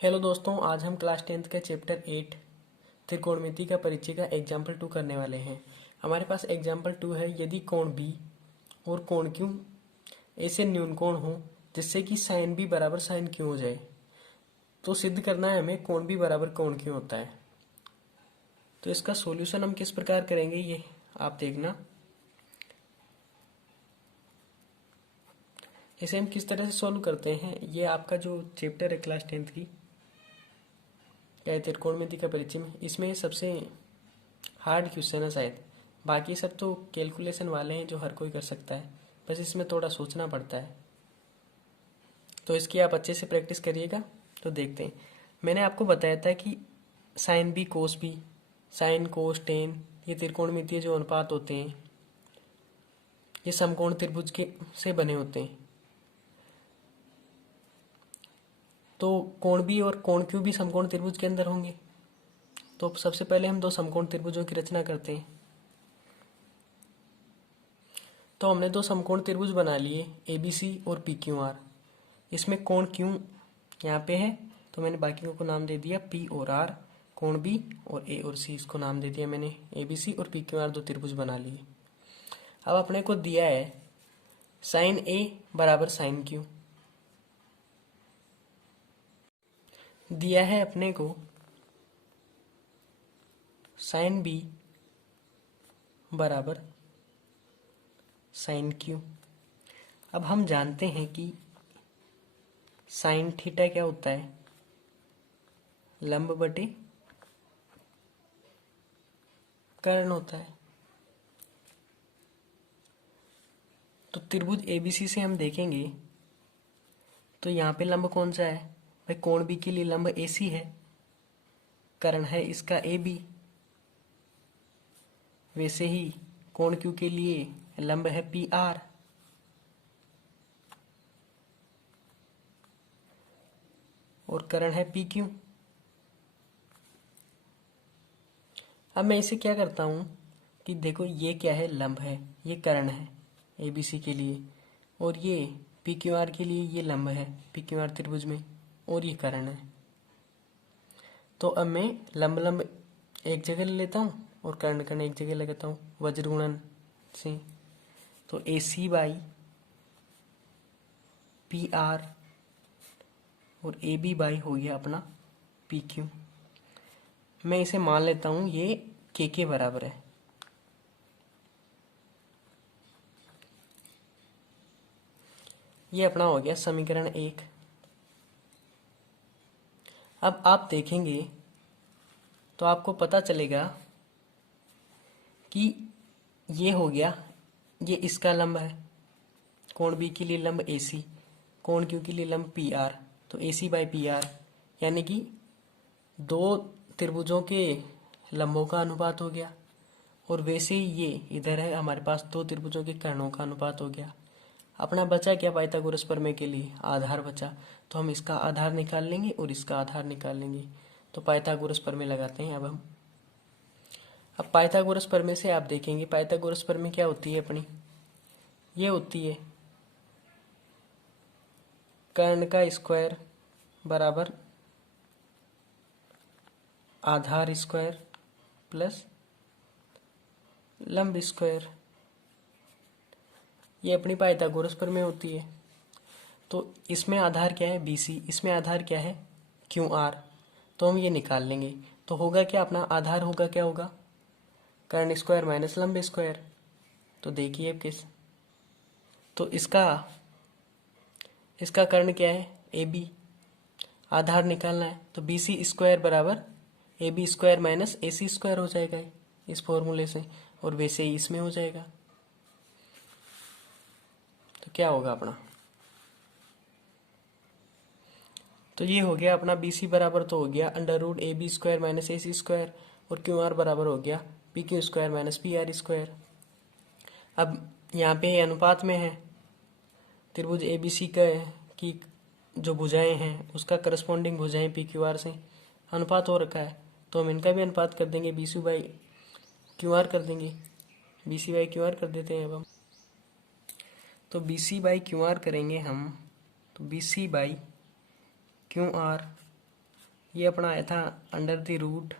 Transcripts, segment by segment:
Hello दोस्तों, आज हम क्लास 10th का चैप्टर 8 त्रिकोणमिति का परिचय का एग्जाम्पल 2 करने वाले हैं। हमारे पास एग्जाम्पल 2 है, यदि कोण बी और कोण क्यू ऐसे न्यून कोण हो जिससे कि साइन बी बराबर साइन क्यू हो जाए, तो सिद्ध करना है हमें कोण बी बराबर कोण क्यू होता है। तो इसका सॉल्यूशन हम किस प्रकार करेंगे ये आप देखना। इसे हम किस तरह से सॉल्व करते हैं, ये आपका जो चैप्टर है क्लास 10th की क्या त्रिकोणमिति का परिचय में, इसमें सबसे हार्ड क्वेश्चन है शायद। बाकी सब तो कैलकुलेशन वाले हैं जो हर कोई कर सकता है, बस इसमें थोड़ा सोचना पड़ता है। तो इसकी आप अच्छे से प्रैक्टिस करिएगा। तो देखते हैं, मैंने आपको बताया था कि sine B cos B, sine cos tan, ये त्रिकोणमितीय जो अनुपात होते हैं ये समकोण त्रिभुज के से बने होते हैं। तो कोण बी और कोण क्यू भी समकोण त्रिभुज के अंदर होंगे। तो सबसे पहले हम दो समकोण त्रिभुजों की रचना करते हैं। तो हमने दो समकोण त्रिभुज बना लिए, ए बी सी और पी क्यू आर। इसमें कोण क्यू यहाँ पे है, तो मैंने बाकियों को नाम दे दिया पी और आर। कोण बी और ए और सी, इसको नाम दे दिया मैंने ए बी सी और पी क्यू आर, दो त्रिभुज बना लिए। अब अपने को दिया है साइन ए बराबर साइन क्यू, दिया है अपने को साइन बी बराबर साइन क्यू। अब हम जानते हैं कि साइन थीटा क्या होता है, लंब बटे कर्ण होता है। तो त्रिभुज एबीसी से हम देखेंगे तो यहाँ पे लंब कौन सा है भाई, कोण बी के लिए लंब एसी है, कर्ण है इसका ए बी। वैसे ही कोण क्यू के लिए लंब है पी आर, और कर्ण है पी क्यू। अब मैं इसे क्या करता हूँ कि देखो, ये क्या है, लंब है, ये कर्ण है ए बी सी के लिए, और ये पी क्यू आर के लिए ये लंब है पी क्यू आर त्रिभुज में, और ये कर्ण है। तो अब मैं लंब लंब एक जगह ले लेता हूँ और कर्ण कर्ण एक जगह लगाता हूँ वज्र गुणन से। तो ए सी बाई पी आर और ए बी बाई हो गया अपना पी क्यू। मैं इसे मान लेता हूँ ये के बराबर है। ये अपना हो गया समीकरण 1। अब आप देखेंगे तो आपको पता चलेगा कि ये हो गया, ये इसका लंब है, कोण बी के लिए लंब ए सी, कोण क्यू के लिए लंब पी आर। तो ए सी बाई पी आर यानी कि दो त्रिभुजों के लंबों का अनुपात हो गया। और वैसे ही ये इधर है हमारे पास दो त्रिभुजों के कर्णों का अनुपात हो गया। अपना बचा क्या पाइथागोरस प्रमेय के लिए, आधार बचा। तो हम इसका आधार निकाल लेंगे और इसका आधार निकाल लेंगे। तो पाइथागोरस प्रमेय लगाते हैं अब पाइथागोरस प्रमेय से आप देखेंगे, पाइथागोरस प्रमेय क्या होती है अपनी, ये होती है कर्ण का स्क्वायर बराबर आधार स्क्वायर प्लस लंब स्क्वायर। ये अपनी पाइथागोरस प्रमेय होती है। तो इसमें आधार क्या है बी सी, इसमें आधार क्या है क्यू आर। तो हम ये निकाल लेंगे। तो होगा क्या, अपना आधार होगा क्या होगा, कर्ण स्क्वायर माइनस लंब स्क्वायर। तो देखिए अब किस, तो इसका कर्ण क्या है ए बी, आधार निकालना है। तो बी सी स्क्वायर बराबर A B square minus A C square हो जाएगा इस फॉर्मूले से, और वैसे ही इसमें हो जाएगा। तो क्या होगा अपना, तो ये हो गया अपना बी सी बराबर तो हो गया under root A B square minus A C square, और क्यू आर बराबर हो गया P Q square minus P R square. अब यहाँ पे अनुपात में है त्रिभुज ए बी सी का की जो भुजाएं हैं उसका करस्पॉन्डिंग भुजाएं पी क्यू आर से अनुपात हो रखा है। तो हम इनका भी अनुपात कर देंगे, B C by Q R कर देंगे, B C by Q R कर देते हैं अब हम। तो B C by Q R करेंगे हम, तो B C by Q R ये अपना आया था under the root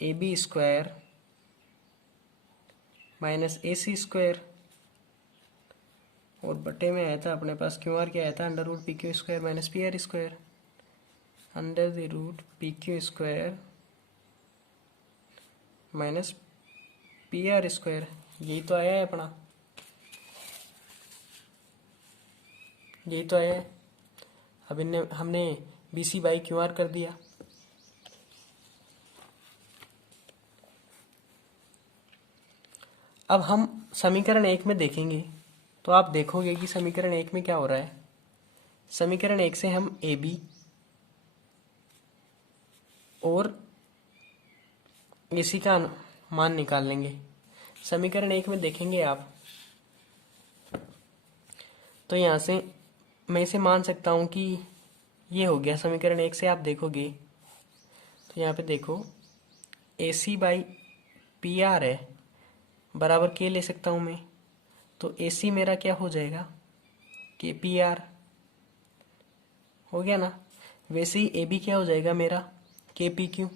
AB square minus AC square, और बटे में आया था अपने पास QR क्या आया था, under root PQ square minus PR square, under the root PQ square minus PR square. यही तो आया है अपना, यही तो आया है। अब इन्हें हमने BC बाई QR कर दिया। अब हम समीकरण 1 में देखेंगे तो आप देखोगे कि समीकरण 1 में क्या हो रहा है। समीकरण 1 से हम AB और AC का मान निकाल लेंगे। समीकरण 1 में देखेंगे आप तो यहाँ से मैं इसे मान सकता हूँ कि ये हो गया। समीकरण 1 से आप देखोगे तो यहाँ पे देखो AC बाई PR है बराबर के ले सकता हूँ मैं, तो AC मेरा क्या हो जाएगा, के PR हो गया ना। वैसे ही AB क्या हो जाएगा मेरा, के PQ।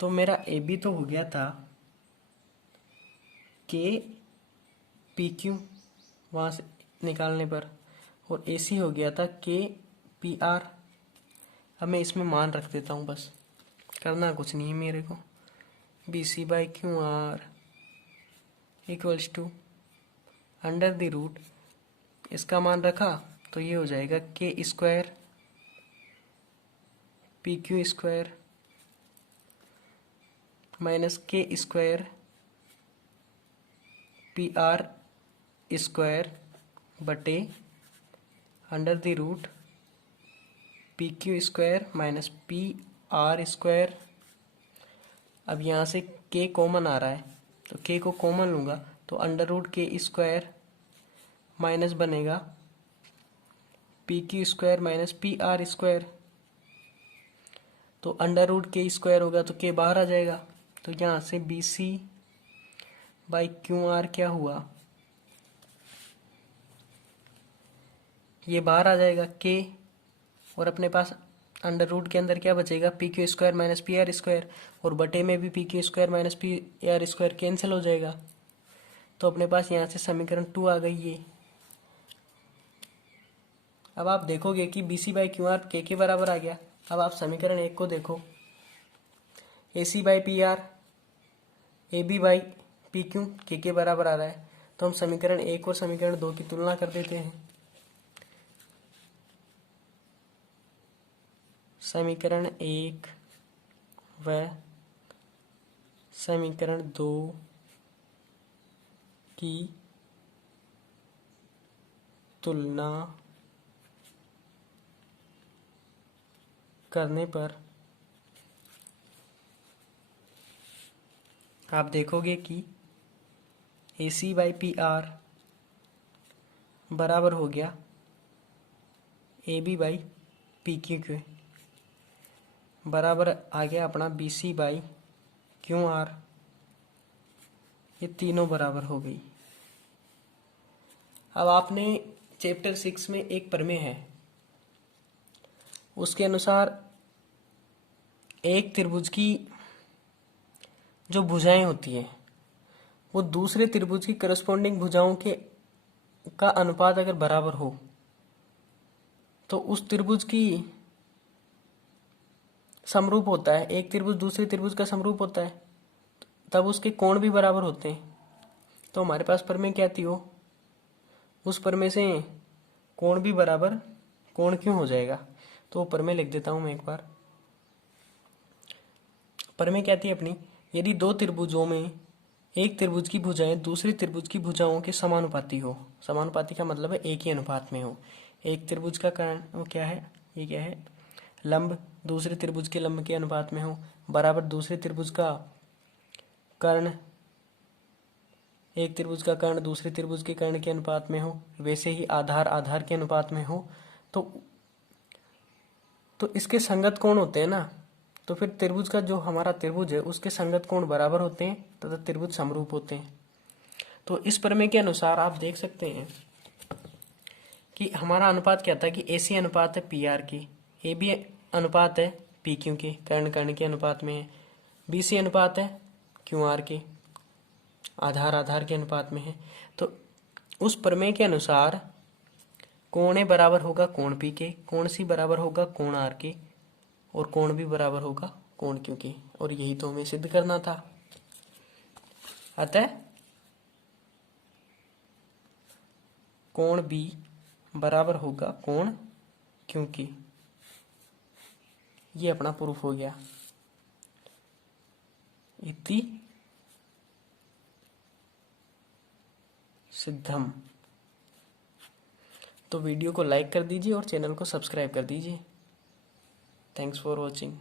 तो मेरा AB तो हो गया था के PQ वहाँ से निकालने पर, और AC हो गया था के PR। अब मैं इसमें मान रख देता हूँ, बस करना कुछ नहीं है मेरे को। BC by QR equals to under the root, इसका मान रखा तो ये हो जाएगा K square PQ square minus K square PR square बटे under the root PQ square minus PR square. अब यहाँ से k कॉमन आ रहा है तो k को कॉमन लूँगा तो अंडर रूट के स्क्वायर माइनस बनेगा PQ square minus PR square. तो अंडर रूट के स्क्वायर होगा तो k बाहर आ जाएगा, तो यहाँ से BC बाई QR क्या हुआ, ये बाहर आ जाएगा k, और अपने पास अंडर रूट के अंदर क्या बचेगा, PQ square minus PR square, और बटे में भी PQ square minus PR square cancel हो जाएगा। तो अपने पास यहाँ से समीकरण 2 आ गई है। अब आप देखोगे कि BC बाई QR के बराबर आ गया। अब आप समीकरण 1 को देखो, AC by PR AB by PQ के बराबर आ रहा है, तो हम समीकरण 1 और समीकरण 2 की तुलना कर देते हैं। समीकरण 1 व समीकरण 2 की तुलना करने पर आप देखोगे कि AC बाई PR बराबर हो गया AB बाई PQ के, बराबर आ गया अपना BC बाई QR। ये तीनों बराबर हो गई। अब आपने चैप्टर 6 में एक प्रमेय है, उसके अनुसार एक त्रिभुज की जो भुजाएं होती हैं वो दूसरे त्रिभुज की करस्पॉन्डिंग भुजाओं के का अनुपात अगर बराबर हो तो उस त्रिभुज की समरूप होता है। एक त्रिभुज दूसरे त्रिभुज का समरूप होता है तब उसके कोण भी बराबर होते हैं। तो हमारे पास प्रमेय क्या थी, वो उस प्रमेय से कोण भी बराबर कोण क्यों हो जाएगा। तो प्रमेय लिख देता हूं मैं एक बार। प्रमेय क्या थी अपनी, यदि दो त्रिभुजों में एक त्रिभुज की भुजाएं दूसरे त्रिभुज की भुजाओं के समानुपाती हो, समानुपाती का मतलब है एक ही अनुपात में हो। एक त्रिभुज का कर्ण वो क्या है, ये क्या है, लंब दूसरे त्रिभुज के लंब के अनुपात में हो, बराबर दूसरे त्रिभुज का कर्ण एक त्रिभुज का कर्ण दूसरे त्रिभुज के कर्ण के अनुपात में हो, वैसे ही आधार आधार के अनुपात में हो, तो इसके संगत कोण होते हैं ना। तो फिर त्रिभुज का जो हमारा त्रिभुज है उसके संगत कोण बराबर होते हैं तथा त्रिभुज समरूप होते हैं। तो इस प्रमेय के अनुसार आप देख सकते हैं कि हमारा अनुपात क्या था कि AC अनुपात है PR के, AB अनुपात है PQ के, कर्ण कर्ण के अनुपात में है, BC अनुपात है QR के, आधार आधार के अनुपात में है। तो उस प्रमेय के अनुसार कोण A बराबर होगा कोण P के, कोण C बराबर होगा कोण R के, और कोण B बराबर होगा कोण Q के। और यही तो हमें सिद्ध करना था। अतः कोण B बराबर होगा कोण Q के। ये अपना प्रूफ हो गया। इति सिद्धम। तो वीडियो को लाइक कर दीजिए और चैनल को सब्सक्राइब कर दीजिए। Thanks for watching.